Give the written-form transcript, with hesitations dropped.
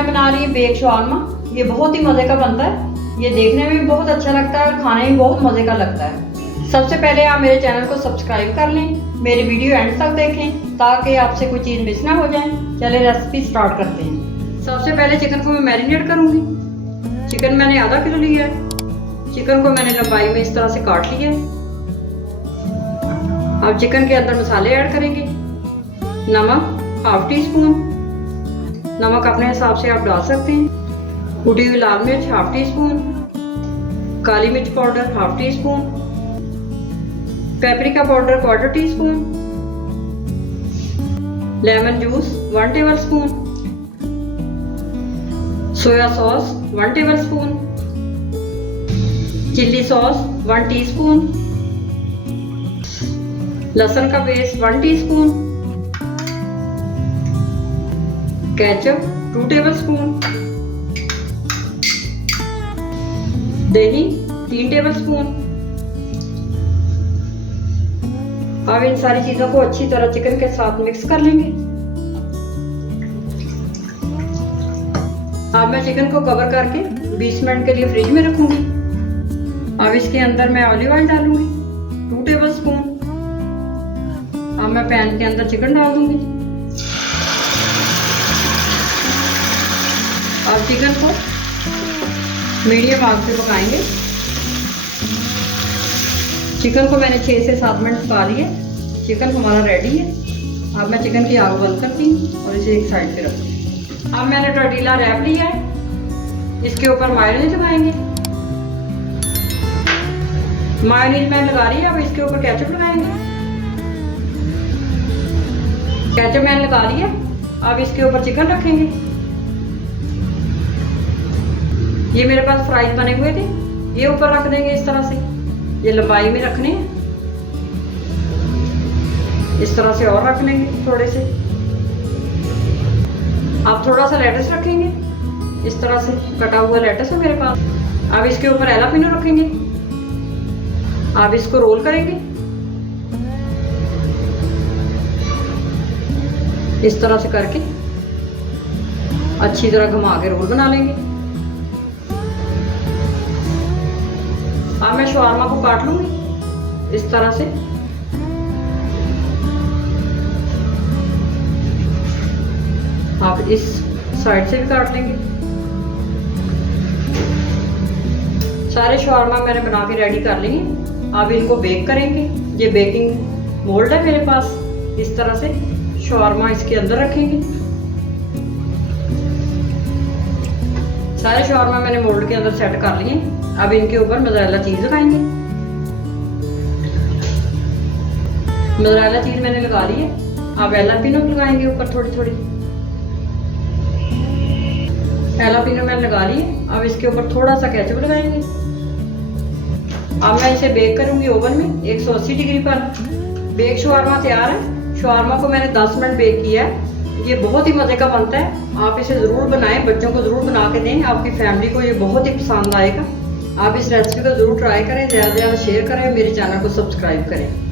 मैं बना रही हूँ बेक शवारमा। ये बहुत ही मज़े का बनता है, ये देखने में भी बहुत अच्छा लगता है और खाने में बहुत मज़े का लगता है। सबसे पहले आप मेरे चैनल को सब्सक्राइब कर लें, मेरी वीडियो एंड तक देखें ताकि आपसे कोई चीज़ मिस ना हो जाए। चलिए रेसिपी स्टार्ट करते हैं। सबसे पहले चिकन को मैं मैरिनेट करूँगी। चिकन मैंने आधा किलो लिया है। चिकन को मैंने लंबाई में इस तरह से काट लिया है। अब चिकन के अंदर मसाले ऐड करेंगे। नमक हाफ टी स्पून, नमक अपने हिसाब से आप डाल सकते हैं। कुटी हुई लाल मिर्च हाफ टी स्पून, काली मिर्च powder half tea spoon, paprika powder quarter tea spoon, lemon juice 1 table spoon, soya sauce 1 table spoon, chilli sauce 1 teaspoon, लहसुन का paste 1 teaspoon, ketchup 2 table spoon, दही 3 टेबल स्पून। अब इन सारी चीजों को अच्छी तरह चिकन के साथ मिक्स कर लेंगे। अब मैं चिकन को कवर करके 20 मिनट के लिए फ्रिज में रखूंगी। अब इसके अंदर मैं ऑलिव ऑयल डालूंगी 2 टेबल स्पून। अब मैं पैन के अंदर चिकन डाल दूंगी। अब चिकन को मीडियम आंच पे पकाएंगे। चिकन को मैंने 6 से 7 मिनट पका लिए। चिकन हमारा रेडी है। अब मैं चिकन की आग बंद करती हूँ और इसे एक साइड पे रखती हूँ। अब मैंने टॉर्टिला रैप लिया है, इसके ऊपर मायोनीज लगाएंगे। मायोनीज मैंने लगा रही है। अब इसके ऊपर केचप लगाएंगे। केचप मैंने लगा लिया। अब इसके ऊपर चिकन रखेंगे। ये मेरे पास फ्राइज बने हुए थे, ये ऊपर रख देंगे इस तरह से। ये लंबाई में रखने हैं, इस तरह से और रख लेंगे थोड़े से। अब थोड़ा सा लेटस रखेंगे, इस तरह से कटा हुआ लेटस है मेरे पास। अब इसके ऊपर एलापिनो रखेंगे। अब इसको रोल करेंगे इस तरह से करके, अच्छी तरह घुमा के रोल बना लेंगे। अब मैं शवारमा को काट लूंगी इस तरह से। आप इस साइड से भी काट लेंगे। सारे शवारमा मैंने बना के रेडी कर लिए। अब इनको बेक करेंगे। ये बेकिंग मोल्ड है मेरे पास, इस तरह से शवारमा इसके अंदर रखेंगे। सारे शवारमा मैंने मोल्ड के अंदर सेट कर लिए। अब इनके ऊपर मोज़रेला चीज लगाएंगे। मोज़रेला चीज मैंने लगा ली है। अब एलापिनो लगाएंगे ऊपर थोड़ी थोड़ी। एलापिनो मैंने लगा ली है। अब इसके ऊपर थोड़ा सा केचप लगाएंगे। अब मैं इसे बेक करूंगी ओवन में 180 डिग्री पर। बेक शवारमा तैयार है। शवारमा को मैंने 10 मिनट बेक किया है। ये बहुत ही मज़े का बनता है। आप इसे ज़रूर बनाएं, बच्चों को ज़रूर बना के दें। आपकी फैमिली को ये बहुत ही पसंद आएगा। आप इस रेसिपी को ज़रूर ट्राई करें, ज़्यादा से ज़्यादा शेयर करें, मेरे चैनल को सब्सक्राइब करें।